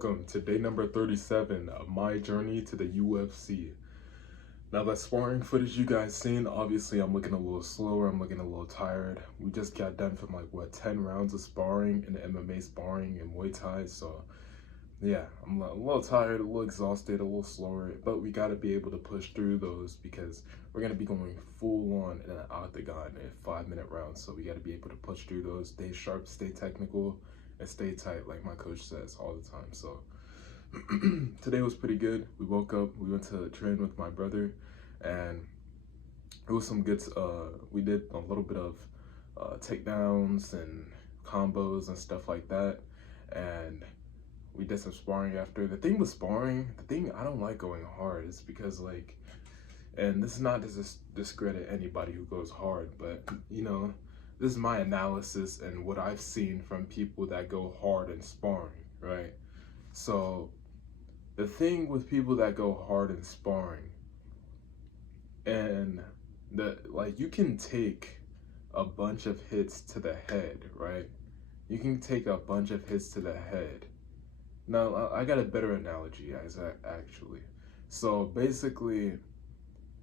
welcome to day number 37 of my journey to the UFC. Now that sparring footage you guys seen, obviously I'm looking a little slower, I'm looking a little tired. We just got done from 10 rounds of sparring in MMA sparring and Muay Thai, so yeah, I'm a little tired, a little exhausted, a little slower, but we gotta be able to push through those because we're gonna be going full on in an octagon in 5-minute rounds, so we gotta be able to push through those, stay sharp, stay technical, and stay tight like my coach says all the time. So today was pretty good. We woke up, we went to train with my brother, and it was some good, we did a little bit of takedowns and combos and stuff like that, and we did some sparring after. The thing with sparring, I don't like going hard is because and this is not to discredit anybody who goes hard, but this is my analysis and what I've seen from people that go hard in sparring, right? So the thing with people that go hard in sparring, and you can take a bunch of hits to the head, right? You can take a bunch of hits to the head. Now, I got a better analogy, guys, actually. So basically,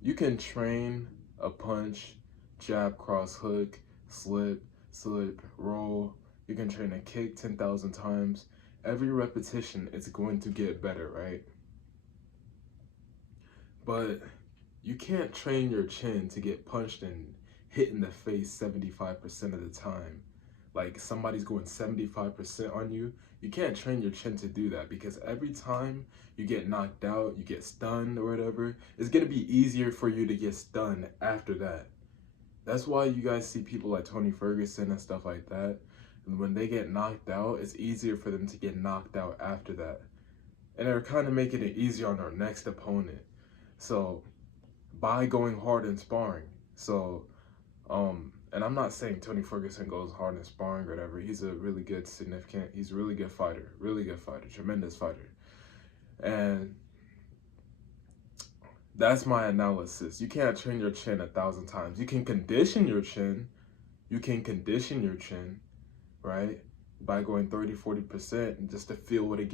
you can train a punch, jab, cross, hook, slip, roll. You can train a kick 10,000 times. Every repetition, it's going to get better, right? But you can't train your chin to get punched and hit in the face 75% of the time. Like somebody's going 75% on you, you can't train your chin to do that because every time you get knocked out, you get stunned or whatever, it's gonna be easier for you to get stunned after that. That's why you guys see people like Tony Ferguson and stuff like that. And when they get knocked out, it's easier for them to get knocked out after that. And they're kind of making it easier on their next opponent. So by going hard in sparring. So and I'm not saying Tony Ferguson goes hard in sparring or whatever. He's a really good, he's a really good fighter, tremendous fighter. And that's my analysis. You can't train your chin 1,000 times. You can condition your chin. Right? By going 30-40% just to feel what it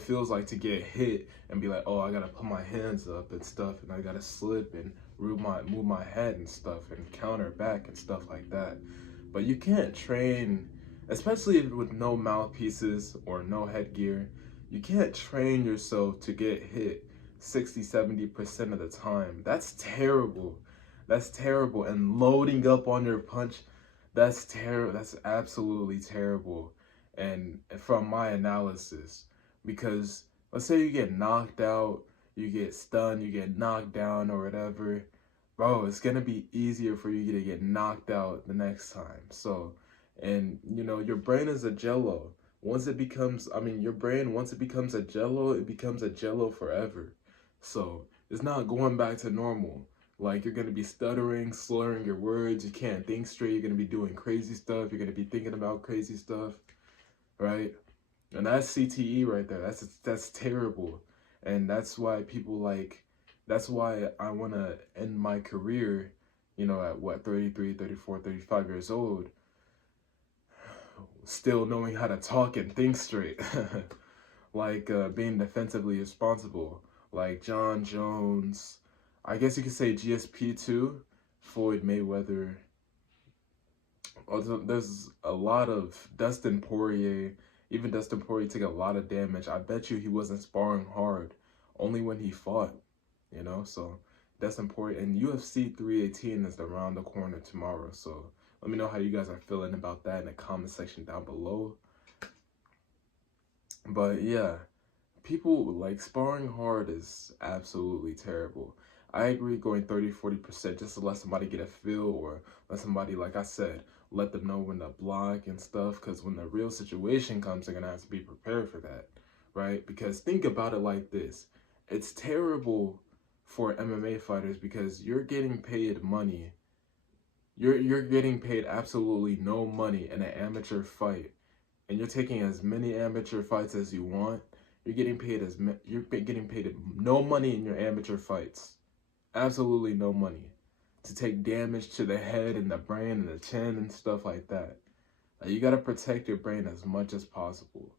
feels like to get hit and be like, oh, I gotta put my hands up and stuff, and I gotta slip and move my head and stuff and counter back and stuff like that. But you can't train, especially with no mouthpieces or no headgear, you can't train yourself to get hit 60-70% of the time. That's terrible. And loading up on your punch, that's absolutely terrible. And from my analysis, because let's say you get knocked out, you get stunned, you get knocked down or whatever, bro, it's gonna be easier for you to get knocked out the next time. So, and your brain is a jello. Once it becomes a jello, it becomes a jello forever. So it's not going back to normal. Like, you're gonna be stuttering, slurring your words, you can't think straight, you're gonna be doing crazy stuff, you're gonna be thinking about crazy stuff, right? And that's CTE right there. That's terrible. And that's why that's why I want to end my career, at 33, 34, 35 years old, still knowing how to talk and think straight. Being defensively responsible. Like John Jones, I guess you could say GSP too, Floyd Mayweather. Also, there's a lot of Dustin Poirier. Even Dustin Poirier took a lot of damage. I bet you he wasn't sparring hard, only when he fought, So Dustin Poirier, and UFC 318 is around the corner tomorrow. So let me know how you guys are feeling about that in the comment section down below. But yeah, people like sparring hard is absolutely terrible. I agree going 30-40% just to let somebody get a feel, or let somebody, like I said, let them know when to block and stuff, because when the real situation comes, they're going to have to be prepared for that, right? Because think about it like this. It's terrible for MMA fighters because you're getting paid money. You're getting paid absolutely no money in an amateur fight, and you're taking as many amateur fights as you want. You're getting paid no money in your amateur fights. Absolutely no money to take damage to the head and the brain and the chin and stuff like that. You gotta protect your brain as much as possible.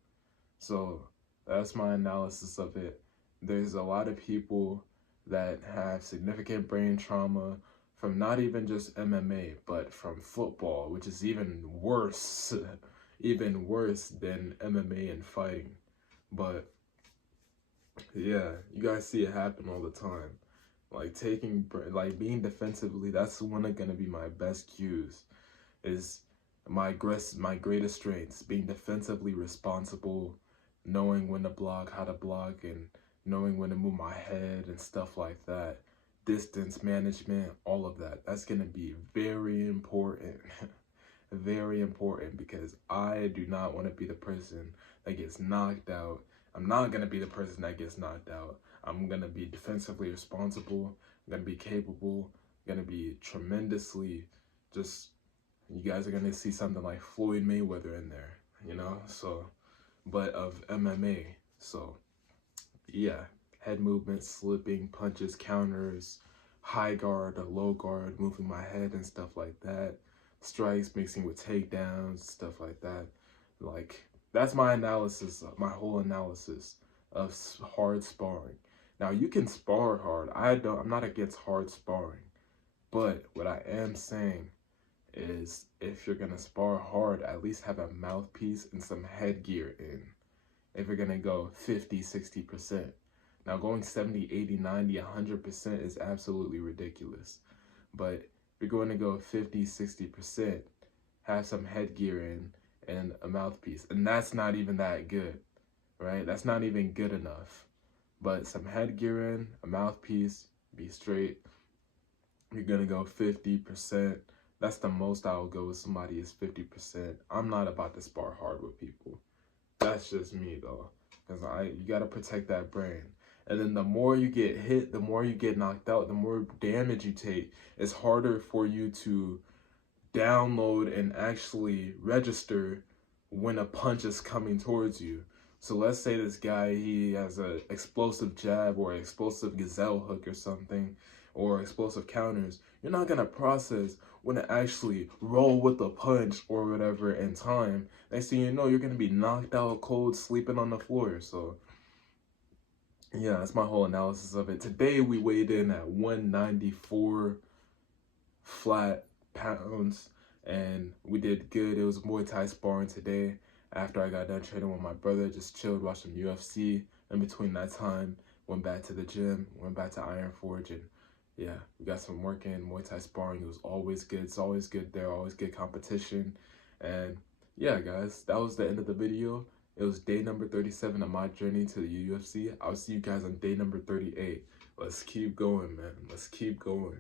So that's my analysis of it. There's a lot of people that have significant brain trauma from not even just MMA, but from football, which is even worse, even worse than MMA and fighting. But yeah, you guys see it happen all the time. Like like being defensively, that's one of gonna be my best cues. Is my greatest strengths, being defensively responsible, knowing when to block, how to block, and knowing when to move my head and stuff like that. Distance management, all of that. That's gonna be very important. Very important, because I do not want to be the person that gets knocked out. I'm not gonna be the person that gets knocked out. I'm gonna be defensively responsible. I'm gonna be capable. I'm gonna be tremendously just, you guys are gonna see something like Floyd Mayweather in there, you know? So, but of MMA. So, yeah, head movements, slipping, punches, counters, high guard or low guard, moving my head and stuff like that. Strikes, mixing with takedowns, stuff like that. Like, that's my analysis, my whole analysis of hard sparring. Now, you can spar hard. I'm not against hard sparring. But what I am saying is, if you're gonna spar hard, at least have a mouthpiece and some headgear in. If you're gonna go 50, 60%. Now going 70, 80, 90, 100% is absolutely ridiculous. But if you're going to go 50, 60%, have some headgear in and a mouthpiece. And that's not even that good, right? That's not even good enough. But some headgear in, a mouthpiece, be straight. You're gonna go 50%. That's the most I will go with somebody, is 50%. I'm not about to spar hard with people. That's just me though, because you gotta protect that brain. And then the more you get hit, the more you get knocked out, the more damage you take. It's harder for you to download and actually register when a punch is coming towards you. So let's say this guy, he has an explosive jab or explosive gazelle hook or something, or explosive counters. You're not gonna process when to actually roll with the punch or whatever in time. Next thing you know, you're gonna be knocked out cold, sleeping on the floor. So yeah, that's my whole analysis of it. Today we weighed in at 194 flat pounds, and we did good. It was Muay Thai sparring today. After I got done training with my brother, just chilled, watched some UFC. In between that time, went back to the gym, went back to Iron Forge, and yeah, we got some work in. Muay Thai sparring, it was always good. It's always good there, always good competition. And yeah, guys, that was the end of the video. It was day number 37 of my journey to the UFC. I'll see you guys on day number 38. Let's keep going, man. Let's keep going.